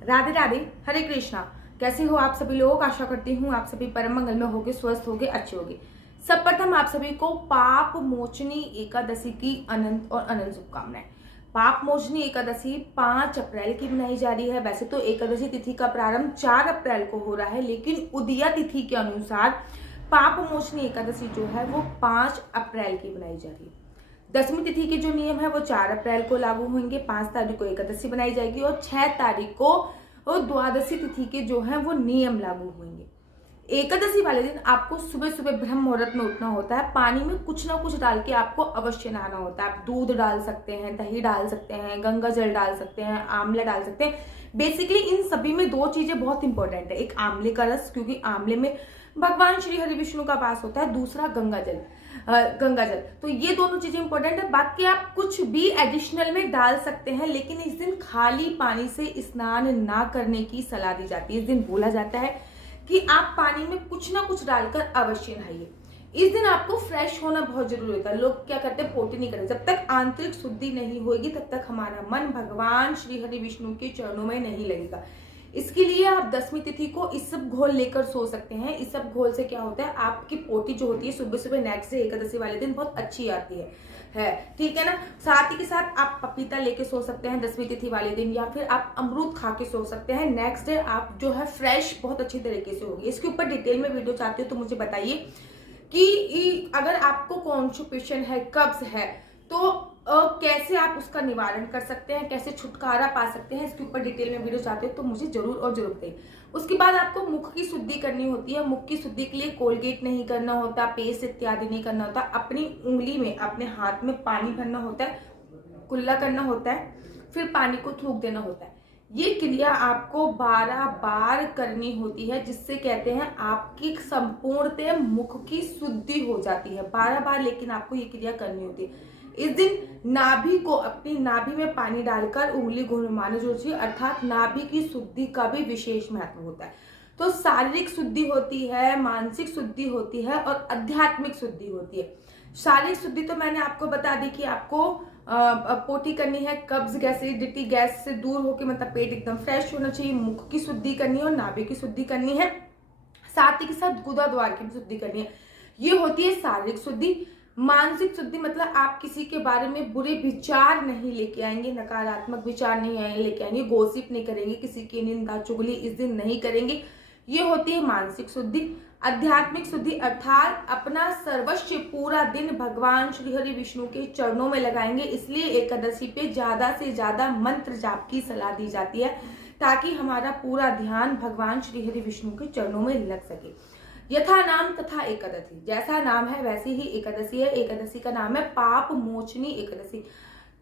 राधे राधे, हरे कृष्णा। कैसे हो आप सभी लोग? आशा करती हूँ आप सभी परम मंगल में होगे, स्वस्थ होगे, अच्छे होगे। सर्वप्रथम आप सभी को पाप मोचनी एकादशी की अनंत और अनंत शुभकामनाएं। पाप मोचनी एकादशी 5 अप्रैल की मनाई जा रही है। वैसे तो एकादशी तिथि का प्रारंभ 4 अप्रैल को हो रहा है, लेकिन उदया तिथि के अनुसार पाप मोचनी एकादशी जो है वो 5 अप्रैल की मनाई जा रही है। दसवीं तिथि के जो नियम है वो 4 अप्रैल को लागू होंगे, 5 तारीख को एकादशी बनाई जाएगी और 6 तारीख को द्वादशी तिथि के जो है वो नियम लागू होंगे। एकादशी वाले दिन आपको सुबह सुबह ब्रह्म मुहूर्त में उठना होता है। पानी में कुछ ना कुछ डाल के आपको अवश्य नहाना होता है। आप दूध डाल सकते हैं, दही डाल सकते हैं, गंगा जल डाल सकते हैं, आंवला डाल सकते हैं। बेसिकली इन सभी में 2 चीजें बहुत इंपॉर्टेंट है। एक आंवले का रस, क्योंकि आंवले में भगवान श्री हरि विष्णु का वास होता है। दूसरा गंगा जल। तो ये दोनों चीजें इंपॉर्टेंट है। बाकी आप कुछ भी एडिशनल में डाल सकते हैं, लेकिन इस दिन खाली पानी से स्नान ना करने की सलाह दी जाती है। इस दिन बोला जाता है कि आप पानी में कुछ ना कुछ डालकर अवश्य नहाइए। इस दिन आपको फ्रेश होना बहुत जरूरी होता है। लोग क्या करते हैं, पोटी नहीं करते। जब तक आंतरिक शुद्धि नहीं होगी तब तक हमारा मन भगवान श्री हरि विष्णु के चरणों में नहीं लगेगा। इसके लिए आप दसवीं तिथि को इसब घोल लेकर सो सकते हैं। इसब घोल से क्या होता है, आपकी पोटी जो होती है सुबह सुबह नेक्स्ट डे एकादशी वाले दिन बहुत अच्छी आती है। ठीक है ना। साथ ही के साथ आप पपीता लेके सो सकते हैं दसवीं तिथि वाले दिन, या फिर आप अमरूद खा के सो सकते हैं। नेक्स्ट डे आप जो है फ्रेश बहुत अच्छी तरीके से होगी। इसके ऊपर डिटेल में वीडियो चाहते हो तो मुझे बताइए कि अगर आपको कॉन्स्टिपेशन है, कब्ज है, तो कैसे आप उसका निवारण कर सकते हैं, कैसे छुटकारा पा सकते हैं। इसके ऊपर डिटेल में वीडियो चाहते हो तो मुझे जरूर और जरूर बताइए। उसके बाद आपको मुख की शुद्धि करनी होती है। मुख की शुद्धि के लिए कोलगेट नहीं करना होता, पेस्ट इत्यादि नहीं करना होता। अपनी उंगली में, अपने हाथ में पानी भरना होता है, कुल्ला करना होता है, फिर पानी को थूक देना होता है। ये क्रिया आपको 12 बार करनी होती है, जिससे कहते हैं आपकी संपूर्णतः मुख की शुद्धि हो जाती है। 12 बार लेकिन आपको ये क्रिया करनी होती है। इस दिन नाभि को, अपनी नाभि में पानी डालकर उंगली घुमाने जो चाहिए, अर्थात नाभि की शुद्धि का भी विशेष महत्व होता है। तो शारीरिक शुद्धि होती है, मानसिक शुद्धि होती है और आध्यात्मिक शुद्धि होती है। शारीरिक शुद्धि तो मैंने आपको बता दी कि आपको पोटी करनी है, कब्ज गैसिडिटी गैस से दूर होकर, मतलब पेट एकदम फ्रेश होना चाहिए। मुख की शुद्धि करनी है और नाभि की शुद्धि करनी है। साथ ही के साथ गुदा द्वार की भी शुद्धि करनी है। ये होती है शारीरिक शुद्धि। मानसिक शुद्धि मतलब आप किसी के बारे में बुरे विचार नहीं लेके आएंगे, नकारात्मक विचार नहीं लेके आएंगे, गॉसिप नहीं करेंगे, किसी की निंदा चुगली इस दिन नहीं करेंगे। ये होती है मानसिक शुद्धि। आध्यात्मिक शुद्धि अर्थात अपना सर्वस्व पूरा दिन भगवान श्री हरि विष्णु के चरणों में लगाएंगे। इसलिए एकादशी पे ज्यादा से ज्यादा मंत्र जाप की सलाह दी जाती है, ताकि हमारा पूरा ध्यान भगवान श्री हरि विष्णु के चरणों में लग सके। यथा नाम तथा एकादशी, जैसा नाम है वैसी ही एकादशी है। एकादशी का नाम है पाप मोचनी एकादशी।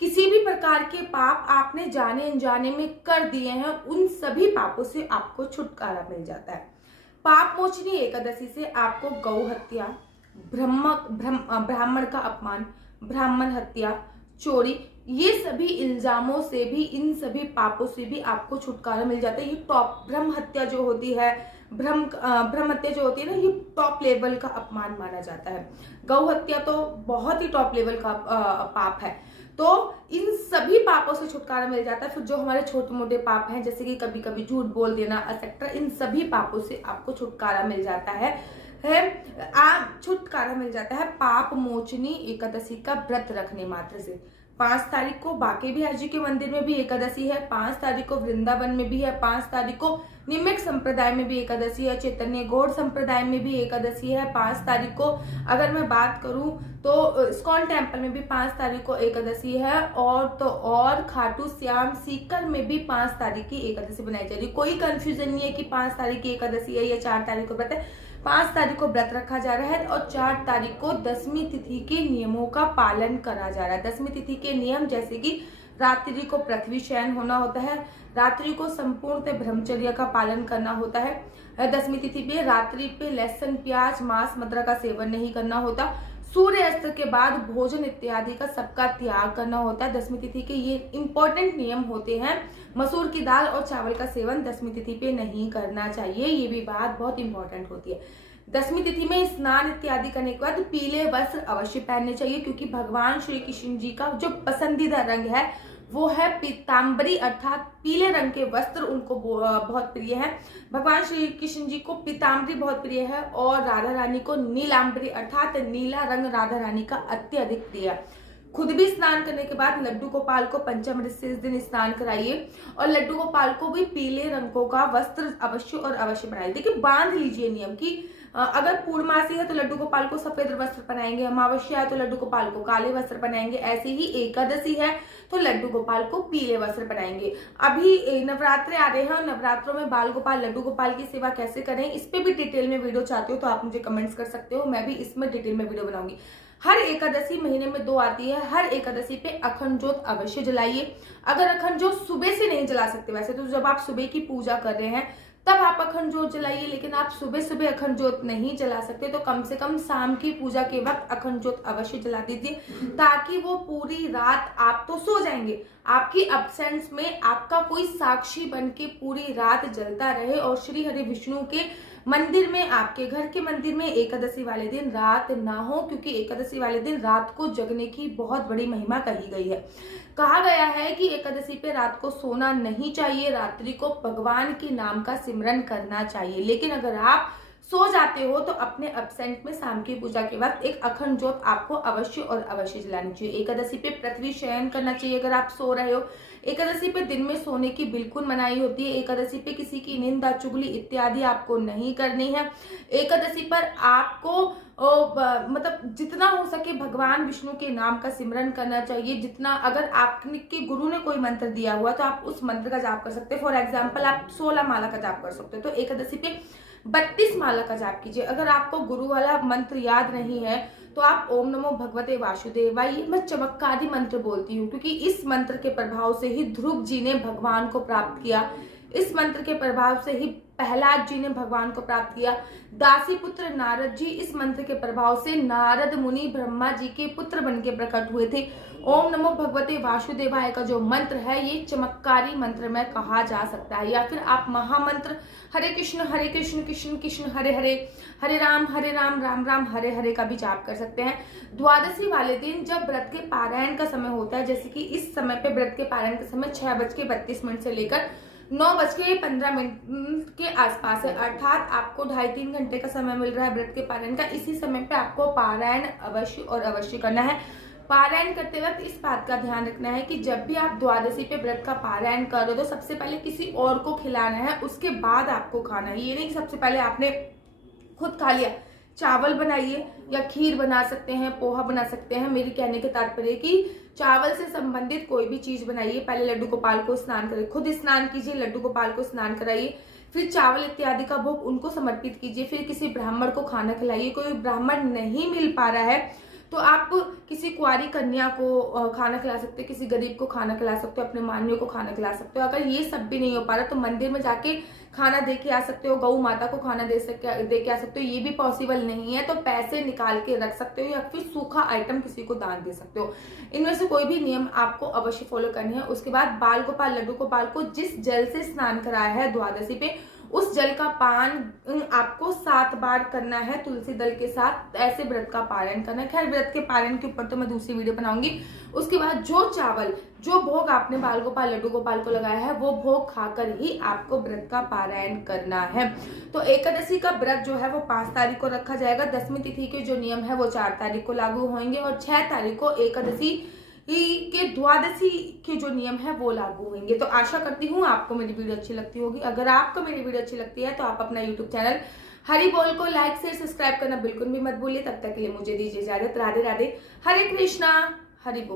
किसी भी प्रकार के पाप आपने जाने अनजाने में कर दिए हैं, उन सभी पापों से आपको छुटकारा मिल जाता है। पाप मोचनी एकादशी से आपको गौ हत्या, ब्राह्मण का अपमान, ब्राह्मण हत्या, चोरी, ये सभी इल्जामों से भी, इन सभी पापों से भी आपको छुटकारा मिल जाता है। ये टॉप ब्रह्म हत्या जो होती है, ब्रह्म हत्या जो होती है ना, ये टॉप लेवल का अपमान माना जाता है। गौ हत्या तो बहुत ही टॉप लेवल का पाप है। तो इन सभी पापों से छुटकारा मिल जाता है। फिर जो हमारे छोटे मोटे पाप हैं, जैसे कि कभी कभी झूठ बोल देना, एक्सेट्रा, इन सभी पापों से आपको छुटकारा मिल जाता है। छुटकारा मिल जाता है पाप मोचनी एकादशी का व्रत रखने मात्र से। 5 तारीख को बांके बिहारी जी के मंदिर में भी एकादशी है, 5 तारीख को वृंदावन में भी है, 5 तारीख को निम्नक संप्रदाय में भी एकादशी है, चैतन्य गौड़ संप्रदाय में भी एकादशी है। 5 तारीख को अगर मैं बात करूं तो इस्कॉन टेम्पल में भी 5 तारीख को एकादशी है, और खाटू श्याम सीकर में भी 5 तारीख की एकादशी बनाई जा रही है। कोई कंफ्यूजन नहीं है कि 5 तारीख की एकादशी है या 4 तारीख को व्रत है। 5 तारीख को व्रत रखा जा रहा है और 4 तारीख को दसवीं तिथि के नियमों का पालन करा जा रहा है। दसवीं तिथि के नियम जैसे कि रात्रि को पृथ्वी शयन होना होता है, रात्रि को संपूर्ण ब्रह्मचर्य का पालन करना होता है। दसवीं तिथि पे रात्रि पे लहसुन, प्याज, मांस, मदिरा का सेवन नहीं करना होता। सूर्य अस्त के बाद भोजन इत्यादि का सबका त्याग करना होता है। दसवीं तिथि के ये इंपॉर्टेंट नियम होते हैं। मसूर की दाल और चावल का सेवन दसवीं तिथि पे नहीं करना चाहिए, ये भी बात बहुत इंपॉर्टेंट होती है। दसवीं तिथि में स्नान इत्यादि करने के बाद पीले वस्त्र अवश्य पहनने चाहिए, क्योंकि भगवान श्री कृष्ण जी का जो पसंदीदा रंग है वो है पीताम्बरी अर्थात पीले रंग के वस्त्र उनको बहुत प्रिय है। भगवान श्री कृष्ण जी को पीताम्बरी बहुत प्रिय है और राधा रानी को नीलाम्बरी अर्थात नीला रंग राधा रानी का अत्यधिक प्रिय है। खुद भी स्नान करने के बाद लड्डू गोपाल को पंचामृत से इस दिन स्नान कराइए और लड्डू गोपाल को भी पीले रंगों का वस्त्र अवश्य और अवश्य बनाइए। देखिए, बांध लीजिए नियम की अगर पूर्णमासी है तो लड्डू गोपाल को सफेद वस्त्र पहनाएंगे, अमावस्या है तो लड्डू गोपाल को काले वस्त्र पहनाएंगे, ऐसे ही एकादशी है तो लड्डू गोपाल को पीले वस्त्र पहनाएंगे। अभी नवरात्रे आ रहे हैं और नवरात्रों में बाल गोपाल लड्डू गोपाल की सेवा कैसे करें, इस पे भी डिटेल में वीडियो चाहते हो तो आप मुझे कमेंट्स कर सकते हो, मैं भी इसमें डिटेल में वीडियो बनाऊंगी। हर एकादशी महीने में 2 आती है, हर एकादशी पे अखंड ज्योत अवश्य जलाइए। अगर अखंड ज्योत सुबह से नहीं जला सकते, वैसे तो जब आप सुबह की पूजा कर रहे हैं तब आप अखंड ज्योत जलाइए, लेकिन आप सुबह सुबह अखंड ज्योत नहीं जला सकते तो कम से कम शाम की पूजा के वक्त अखंड ज्योत अवश्य जला दीजिए, ताकि वो पूरी रात, आप तो सो जाएंगे, आपकी अब्सेंस में आपका कोई साक्षी बन के पूरी रात जलता रहे और श्री हरि विष्णु के मंदिर में, आपके घर के मंदिर में एकादशी वाले दिन रात ना हो, क्योंकि एकादशी वाले दिन रात को जगने की बहुत बड़ी महिमा कही गई है। कहा गया है कि एकादशी पे रात को सोना नहीं चाहिए, रात्रि को भगवान के नाम का सिमरन करना चाहिए। लेकिन अगर आप सो जाते हो तो अपने अब्सेंट में शाम की पूजा के वक्त एक अखंड ज्योत आपको अवश्य और अवश्य जलानी चाहिए। एकादशी पे पृथ्वी शयन करना चाहिए अगर आप सो रहे हो। एकादशी पे दिन में सोने की बिल्कुल मनाही होती है। एकादशी पे किसी की निंदा चुगली इत्यादि आपको नहीं करनी है। एकादशी पर आपको मतलब जितना हो सके भगवान विष्णु के नाम का सिमरन करना चाहिए। जितना, अगर आपके गुरु ने कोई मंत्र दिया हुआ तो आप उस मंत्र का जाप कर सकते हैं। फॉर एग्जाम्पल, आप 16 माला का जाप कर सकते हो तो एकादशी पे 32 माला का जाप कीजिए। अगर आपको गुरु वाला मंत्र याद नहीं है तो आप ओम नमो भगवते वासुदेवाय, ये मैं चमत्कारी मंत्र बोलती हूँ क्योंकि इस मंत्र के प्रभाव से ही ध्रुव जी ने भगवान को प्राप्त किया। इस मंत्र के प्रभाव से ही प्रहलाद जी ने भगवान को प्राप्त किया। दासी पुत्र नारद जी इस मंत्र के प्रभाव से नारद मुनि ब्रह्मा जी के पुत्र बन के प्रकट हुए थे। ओम नमो भगवते वासुदेवाय का जो मंत्र है ये चमत्कारी मंत्र में कहा जा सकता है। या फिर आप महामंत्र हरे कृष्ण कृष्ण कृष्ण हरे हरे, हरे राम राम राम हरे हरे का भी जाप कर सकते हैं। द्वादशी वाले दिन जब व्रत के पारायण का समय होता है, जैसे कि इस समय पे व्रत के पारायण का समय 6:32 से लेकर 9:15 के आसपास है, अर्थात आपको 2.5-3 घंटे का समय मिल रहा है व्रत के पारायण का। इसी समय पे आपको पारायण अवश्य और अवश्य करना है। पारायण करते वक्त इस बात का ध्यान रखना है कि जब भी आप द्वादशी पे व्रत का पारायण कर रहे हो तो सबसे पहले किसी और को खिलाना है, उसके बाद आपको खाना है। ये नहीं कि सबसे पहले आपने खुद खा लिया। चावल बनाइए या खीर बना सकते हैं, पोहा बना सकते हैं। मेरी कहने के तात्पर्य कि चावल से संबंधित कोई भी चीज बनाइए। पहले लड्डू गोपाल को स्नान करिए, खुद स्नान कीजिए, लड्डू गोपाल को स्नान कराइए, फिर चावल इत्यादि का भोग उनको समर्पित कीजिए, फिर किसी ब्राह्मण को खाना खिलाइए। कोई ब्राह्मण नहीं मिल पा रहा है तो आप किसी कुंवारी कन्या को खाना खिला सकते हो, किसी गरीब को खाना खिला सकते हो, अपने मान्यों को खाना खिला सकते हो। अगर ये सब भी नहीं हो पा रहा तो मंदिर में जाके खाना दे के आ सकते हो, गौ माता को खाना दे के आ सकते हो। ये भी पॉसिबल नहीं है तो पैसे निकाल के रख सकते हो या फिर सूखा आइटम किसी को दान दे सकते हो। इनमें से कोई भी नियम आपको अवश्य फॉलो करने हैं। उसके बाद बाल गोपाल लड्डू गोपाल को जिस जल से स्नान कराया है द्वादशी पे, उस जल का पान आपको 7 बार करना है तुलसी दल के साथ। ऐसे व्रत का पारायण करना है। खैर, व्रत के पारायण के ऊपर तो मैं दूसरी वीडियो बनाऊंगी। उसके बाद जो चावल, जो भोग आपने बाल गोपाल लड्डू गोपाल को लगाया है वो भोग खाकर ही आपको व्रत का पारायण करना है। तो एकादशी का व्रत जो है वो 5 तारीख को रखा जाएगा। 10वीं तिथि के जो नियम है वो 4 तारीख को लागू होंगे और 6 तारीख को एकादशी के द्वादशी के जो नियम है वो लागू होंगे। तो आशा करती हूँ आपको मेरी वीडियो अच्छी लगती होगी। अगर आपको मेरी वीडियो अच्छी लगती है तो आप अपना यूट्यूब चैनल हरि बोल को लाइक शेयर सब्सक्राइब करना बिल्कुल भी मत भूलिए। तब तक के लिए मुझे दीजिए इजाजत। राधे राधे, हरे कृष्णा, हरि बोल।